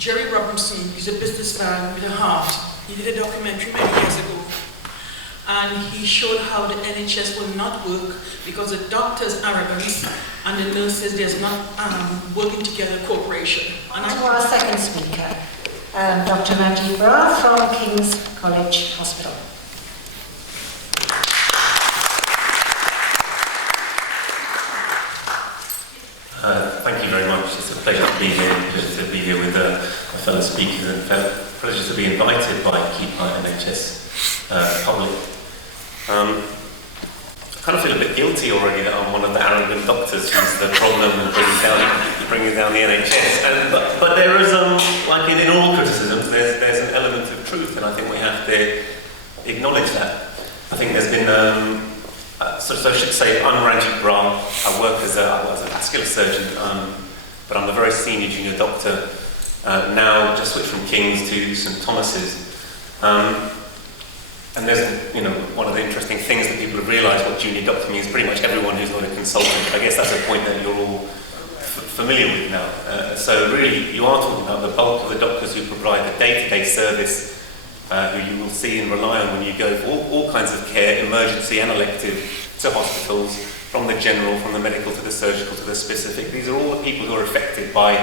Jerry Robinson is a businessman with a heart. He did a documentary many years ago, and he showed how the NHS will not work because the doctors' arrogance and the nurses, there's not working together cooperation. And to our second speaker, Dr Ranjeet Brar from King's College Hospital. Thank you very much. It's a pleasure to be here, with my fellow speakers, and a pleasure to be invited by Keep NHS Public. I kind of feel a bit guilty already that I'm one of the arrogant doctors who's the problem and bringing down the NHS. But there is, like in all criticisms, there's an element of truth, and I think we have to acknowledge that. I think there's been, so I should say, I'm Ranjeet Brar. I work as a vascular surgeon, but I'm a very senior junior doctor. Now just switched from King's to St Thomas's. And there's, one of the interesting things that people have realised what junior doctor means. Pretty much everyone who's not a consultant. I guess that's a point that you're all familiar with now. So really, you are talking about the bulk of the doctors who provide the day-to-day service, who you will see and rely on when you go for all kinds of care, emergency and elective, to hospitals, from the general, from the medical to the surgical to the specific. These are all the people who are affected by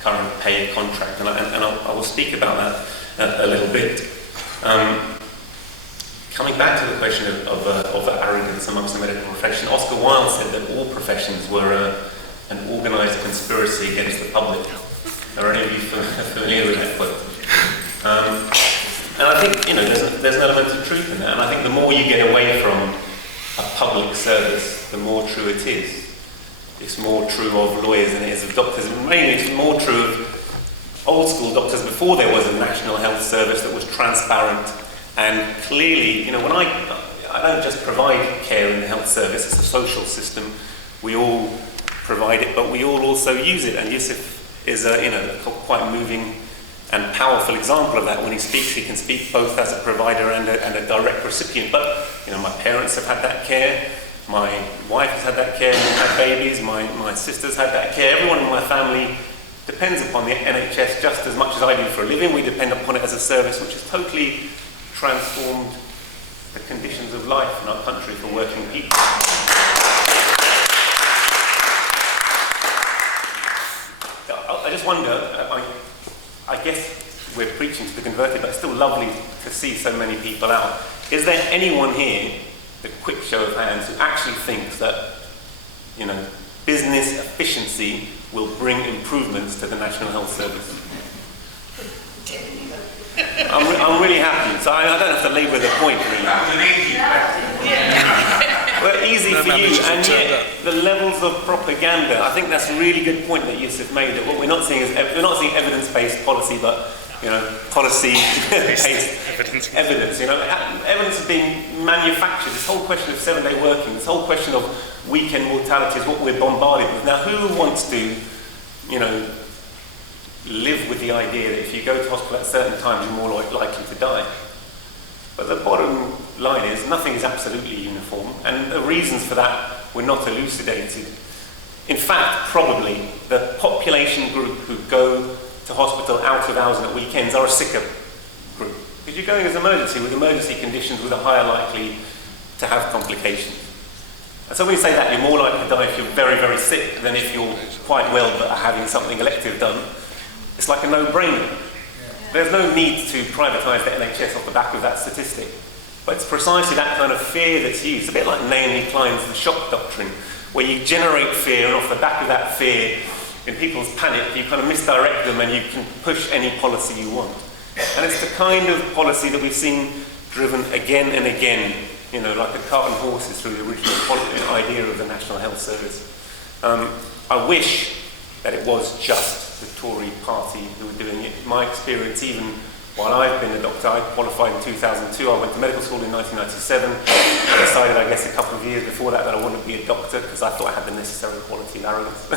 current payer contract, and I will speak about that a little bit. Coming back to the question of arrogance amongst the medical profession, Oscar Wilde said that all professions were an organised conspiracy against the public. Are any of you familiar with that quote? And I think there's an element of truth in that, and I think the more you get away from a public service, the more true it is. It's more true of lawyers than it is of doctors, and mainly it's more true of old school doctors before there was a national health service that was transparent. And clearly, when I don't just provide care in the health service, it's a social system. We all provide it, but we all also use it. And Youssef is a quite moving and powerful example of that. When he speaks, he can speak both as a provider and a direct recipient. But my parents have had that care. My wife has had that care. We've had babies. My sisters had that care. Everyone in my family depends upon the NHS just as much as I do for a living. We depend upon it as a service which has totally transformed the conditions of life in our country for working people. I just wonder, I guess we're preaching to the converted, but it's still lovely to see so many people out. Is there anyone here, the quick show of hands, who actually thinks that, business efficiency will bring improvements to the National Health Service? I'm really happy, so I don't have to labour the point, really. Well, easy for you, and yet the levels of propaganda. I think that's a really good point that Youssef made. That what we're not seeing is evidence-based policy, but policy-based evidence. Evidence is being manufactured. This whole question of 7-day working, this whole question of weekend mortality is what we're bombarded with. Now, who wants to, live with the idea that if you go to hospital at certain times, you're more likely to die? But the bottom line is nothing is absolutely uniform, and the reasons for that were not elucidated. In fact, probably the population group who go to hospital out of hours and at weekends are a sicker group, because you're going as emergency with emergency conditions with a higher likely to have complications. And so when you say that, you're more likely to die if you're very, very sick than if you're quite well but are having something elective done. It's like a no-brainer. There's no need to privatise the NHS off the back of that statistic. But it's precisely that kind of fear that's used, a bit like Naomi Klein's The Shock Doctrine, where you generate fear, and off the back of that fear, in people's panic, you kind of misdirect them and you can push any policy you want. And it's the kind of policy that we've seen driven again and again, like a cart and horses through the original idea of the National Health Service. I wish that it was just the Tory party who were doing it. My experience, even while I've been a doctor, I qualified in 2002, I went to medical school in 1997. I decided, I guess, a couple of years before that I wanted to be a doctor because I thought I had the necessary quality of arrogance.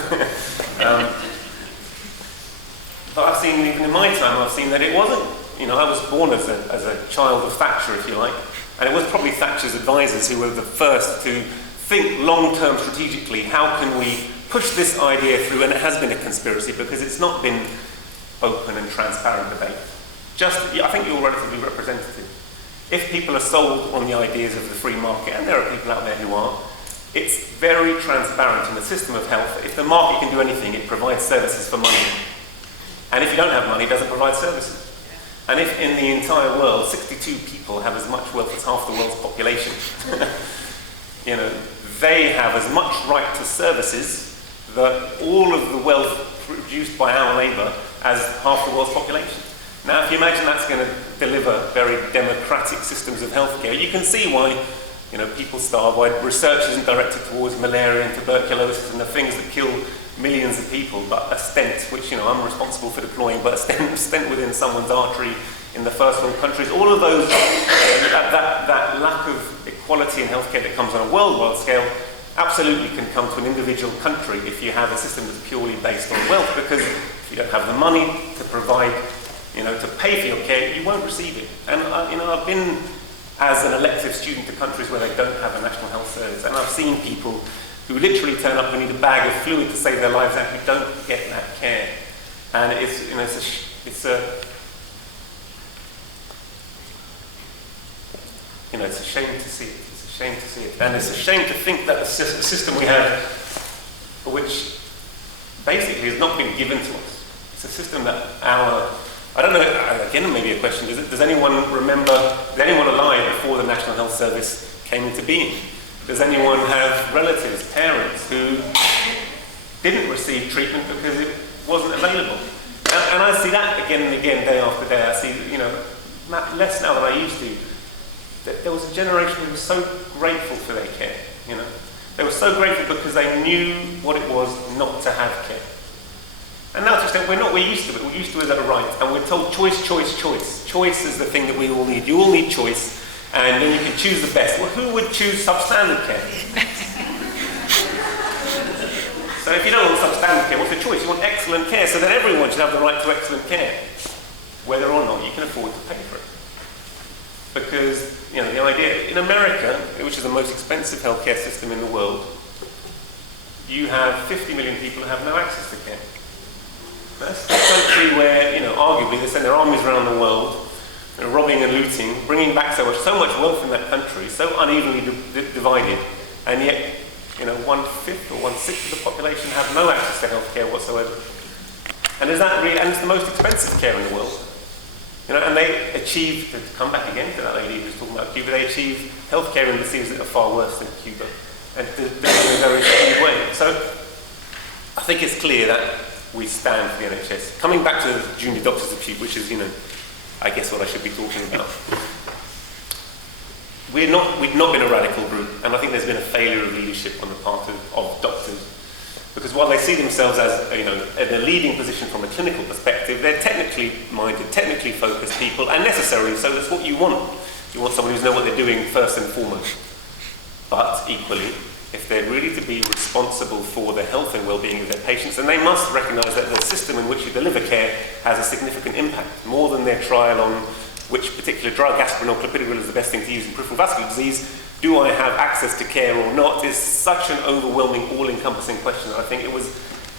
But I've seen, even in my time, I've seen that it wasn't. I was born as a child of Thatcher, if you like, and it was probably Thatcher's advisors who were the first to think long-term strategically, how can we push this idea through? And it has been a conspiracy because it's not been open and transparent debate. I think you're relatively representative. If people are sold on the ideas of the free market, and there are people out there who are, it's very transparent in the system of health. If the market can do anything, it provides services for money. And if you don't have money, it doesn't provide services. And if in the entire world, 62 people have as much wealth as half the world's population, they have as much right to services that all of the wealth produced by our labour as half the world's population. Now, if you imagine that's going to deliver very democratic systems of healthcare, you can see why, people starve, why research isn't directed towards malaria and tuberculosis and the things that kill millions of people, but a stent, which, I'm responsible for deploying, but a stent within someone's artery in the first world countries, all of those, that lack of equality in healthcare that comes on a worldwide scale absolutely can come to an individual country if you have a system that's purely based on wealth, because if you don't have the money to provide, to pay for your care, you won't receive it. And, I've been as an elective student to countries where they don't have a national health service, and I've seen people who literally turn up and need a bag of fluid to save their lives and who don't get that care. And it's a shame to see it. It's a shame to see it. And it's a shame to think that the system we have, which basically has not been given to us, it's a system that I don't know, again, maybe a question, does anyone alive before the National Health Service came into being? Does anyone have relatives, parents, who didn't receive treatment because it wasn't available? And I see that again and again, day after day. I see, less now than I used to. That there was a generation who was so grateful for their care, They were so grateful because they knew what it was not to have care. And now we're used to it. We're used to it as a right. And we're told choice, choice, choice. Choice is the thing that we all need. You all need choice. And then you can choose the best. Well, who would choose substandard care? So if you don't want substandard care, what's the choice? You want excellent care, so that everyone should have the right to excellent care, whether or not you can afford to pay for it. Because, the idea, in America, which is the most expensive healthcare system in the world, you have 50 million people who have no access to care. That's a country where, arguably they send their armies around the world, robbing and looting, bringing back so much wealth in that country, so unevenly divided, and yet, 1/5 or 1/6 of the population have no access to healthcare whatsoever. And it's the most expensive care in the world. And they achieved, to come back again to that lady who was talking about Cuba, they achieved healthcare indices that are far worse than Cuba, and in a very skewed way. So I think it's clear that we stand for the NHS. Coming back to the junior doctors of which is, I guess what I should be talking about. We've not been a radical group, and I think there's been a failure of leadership on the part of doctors. Because while they see themselves as, in a leading position from a clinical perspective, they're technically minded, technically focused people, and necessarily so. That's what you want. You want someone who's know what they're doing first and foremost. But equally, if they're really to be responsible for the health and well-being of their patients, then they must recognise that the system in which you deliver care has a significant impact, more than their trial on which particular drug, aspirin or clopidogrel, is the best thing to use in peripheral vascular disease. Do I have access to care or not is such an overwhelming, all-encompassing question that I think it was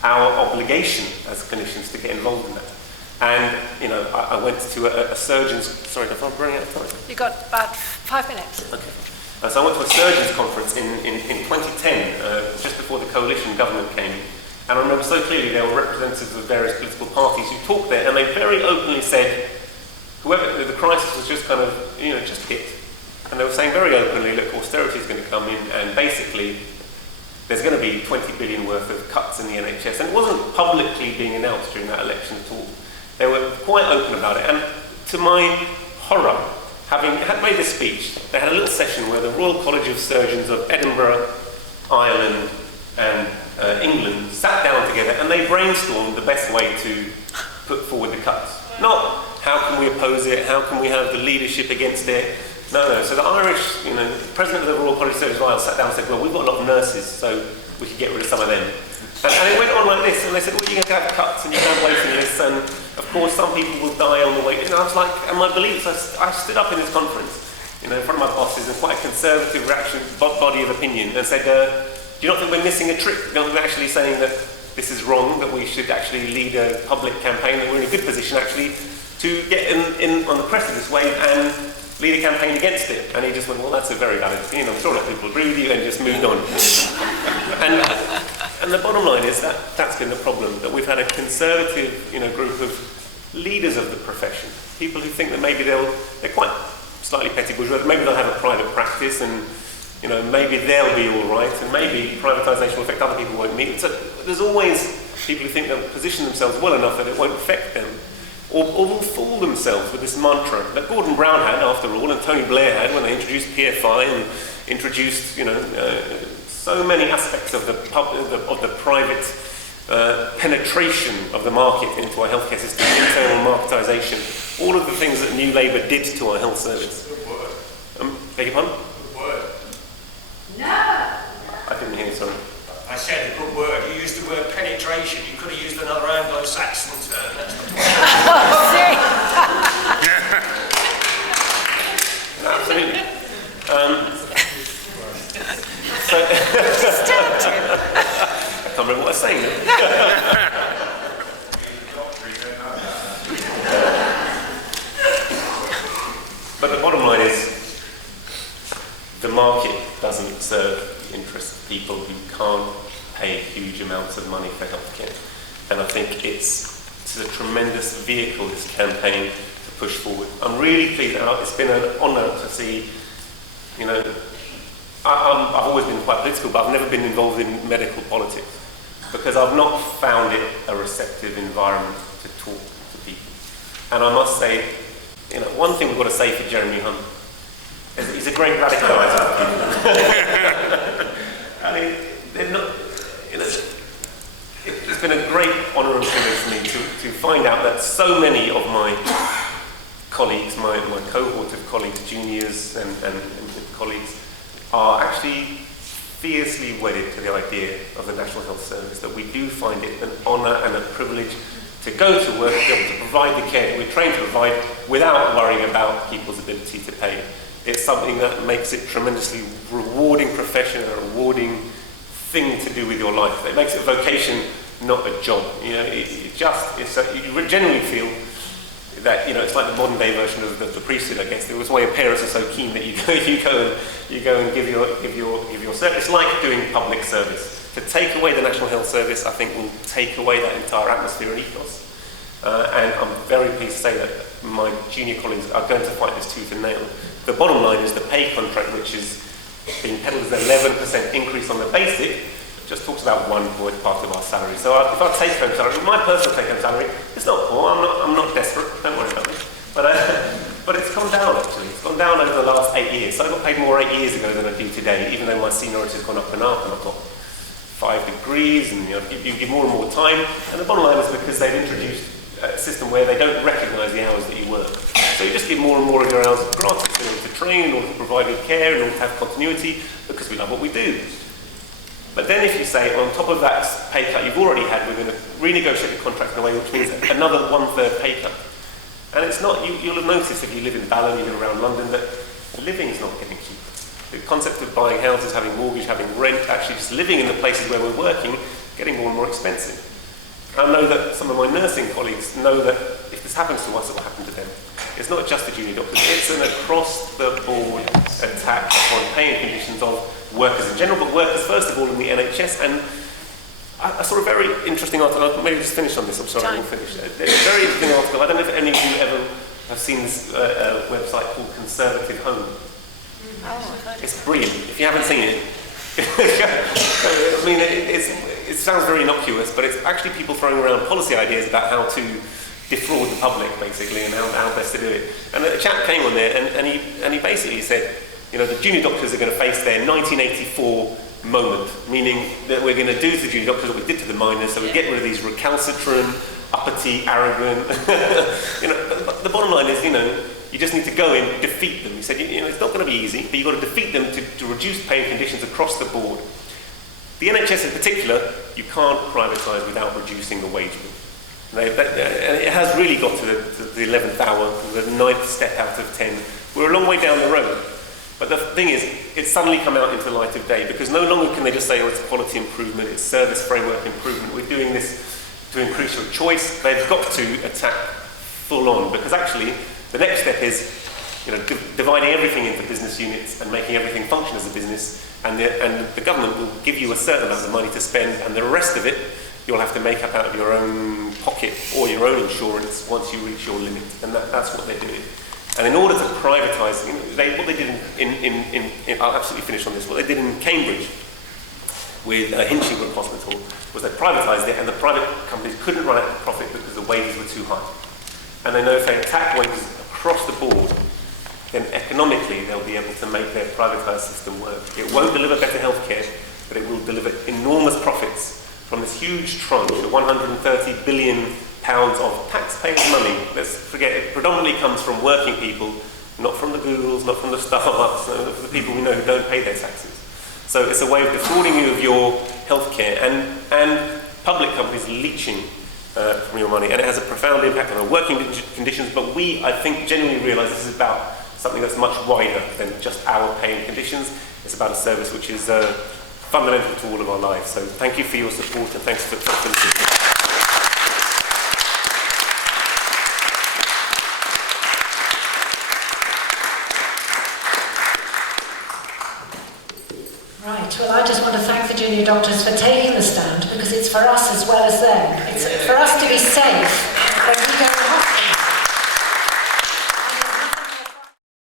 our obligation as clinicians to get involved in that. And, I went to a surgeon's... Sorry, if I'm running out of time. You've got about 5 minutes. Okay. So I went to a surgeons conference in 2010, just before the coalition government came in. And I remember so clearly there were representatives of various political parties who talked there, and they very openly said, the crisis was just kind of, just hit. And they were saying very openly, look, austerity is going to come in, and basically there's going to be 20 billion worth of cuts in the NHS. And it wasn't publicly being announced during that election at all. They were quite open about it. And to my horror, having made this speech, they had a little session where the Royal College of Surgeons of Edinburgh, Ireland, and England sat down together, and they brainstormed the best way to put forward the cuts. Not how can we oppose it, how can we have the leadership against it. No. So the Irish, the president of the Royal College of Surgeons of Ireland sat down and said, well, we've got a lot of nurses, so we should get rid of some of them. And it went on like this, and they said, well, you're going to have cuts and you can have waiting lists, and of course some people will die on the way. And I was like, and my beliefs, I stood up in this conference, in front of my bosses, in quite a conservative reaction, body of opinion, and said, do you not think we're missing a trick? Do you not think we're actually saying that this is wrong, that we should actually lead a public campaign, that we're in a good position actually to get in on the press of this wave and lead a campaign against it. And he just went, well, that's a very valid opinion, I'm sure a lot of people agree with you, and just moved on. and the bottom line is that that's been the problem, that we've had a conservative, group of leaders of the profession, people who think that maybe they're quite slightly petty bourgeois, maybe they'll have a private practice, and maybe they'll be all right, and maybe privatisation will affect other people, won't meet. So there's always people who think they'll position themselves well enough that it won't affect them, or will fool themselves with this mantra that Gordon Brown had, after all, and Tony Blair had when they introduced PFI and introduced, so many aspects of the private penetration of the market into our healthcare system, internal marketisation, all of the things that New Labour did to our health service. Beg your pardon? No. I didn't hear you, sorry. I said a good word. You used the word penetration. You could have used another Anglo-Saxon term. Absolutely. I can't remember what I was saying now. But the bottom line is, the market doesn't serve the interests of people who can't pay huge amounts of money for healthcare. And I think it's a tremendous vehicle, this campaign, to push forward. I'm really pleased. It's been an honour to see, I've always been quite political, but I've never been involved in medical politics, because I've not found it a receptive environment to talk to people. And I must say, one thing we've got to say for Jeremy Hunt is that he's a great radicaliser. I mean, it's been a great honour and privilege for me to find out that so many of my colleagues, my cohort of colleagues, juniors and colleagues, are actually fiercely wedded to the idea of the National Health Service, that we do find it an honour and a privilege to go to work, to be able to provide the care that we're trained to provide without worrying about people's ability to pay. It's something that makes it tremendously rewarding profession, a rewarding thing to do with your life. It makes it a vocation, not a job. You genuinely feel that it's like the modern day version of the priesthood, I guess. There was why your parents are so keen that you go and give your service. It's like doing public service. To take away the National Health Service, I think, will take away that entire atmosphere and ethos. And I'm very pleased to say that my junior colleagues are going to fight this tooth and nail. The bottom line is the pay contract, which is being peddled as an 11% increase on the basic, just talks about 1 part of our salary. So if our take-home salary, my personal take-home salary, it's not poor. I'm not desperate. Don't worry about it. But it's come down actually. It's gone down over the last 8 years. So I got paid more 8 years ago than I do today, even though my seniority has gone up and up, and I've got 5 degrees, and you give more and more time. And the bottom line is because they've introduced a system where they don't recognise the hours that you work. So you just give more and more of your hours gratis in order to train, in order to provide good care, in order to have continuity, because we love what we do. But then if you say, on top of that pay cut you've already had, we're going to renegotiate the contract in a way which means another 1/3 pay cut. And it's not, you'll have noticed if you live in Balham, you live around London, that living is not getting cheaper. The concept of buying houses, having mortgage, having rent, actually just living in the places where we're working, getting more and more expensive. I know that some of my nursing colleagues know that if this happens to us, it will happen to them. It's not just the junior doctors, it's an across-the-board attack on pay and conditions of workers in general, but workers first of all in the NHS. And I saw a very interesting article, I'll maybe just finish on this, I'm sorry, I won't finish. A very interesting article, I don't know if any of you ever have seen this website called Conservative Home. It's brilliant, if you haven't seen it. I mean, it sounds very innocuous, but it's actually people throwing around policy ideas about how to defraud the public, basically, and how best to do it. And a chap came on there, and he basically said, the junior doctors are going to face their 1984 moment, meaning that we're going to do to the junior doctors what we did to the miners, so we get rid of these recalcitrant, uppity, arrogant. But the bottom line is, you just need to go in, defeat them. He said, it's not going to be easy, but you've got to defeat them to reduce pay conditions across the board. The NHS in particular, you can't privatise without reducing the wage bill. It has really got to the 11th hour, the 9th step out of 10. We're a long way down the road. But the thing is, it's suddenly come out into the light of day, because no longer can they just say, oh, it's quality improvement, it's service framework improvement, we're doing this to increase your choice. They've got to attack full on, because actually the next step is dividing everything into business units and making everything function as a business, and the government will give you a certain amount of money to spend, and the rest of it you'll have to make up out of your own pocket or your own insurance once you reach your limit, and that's what they're doing. And in order to privatise, what they did I'll absolutely finish on this, what they did in Cambridge with Hinchingbrook Hospital was they privatised it, and the private companies couldn't run out of profit because the wages were too high. And they know if they attack wages across the board, then economically they'll be able to make their privatised system work. It won't deliver better healthcare, but it will deliver enormous profits from this huge tranche of £130 billion of taxpayers' money. Let's forget it predominantly comes from working people, not from the Googles, not from the Starbucks, not from the people we know who don't pay their taxes. So it's a way of defrauding you of your healthcare and public companies leeching from your money, and it has a profound impact on our working conditions. But we, I think, genuinely realise this is about something that's much wider than just our pay and conditions. It's about a service which is fundamental to all of our lives. So thank you for your support, and thanks for listening. Right, well, I just want to thank the junior doctors for taking the stand, because it's for us as well as them. It's for us to be safe when we go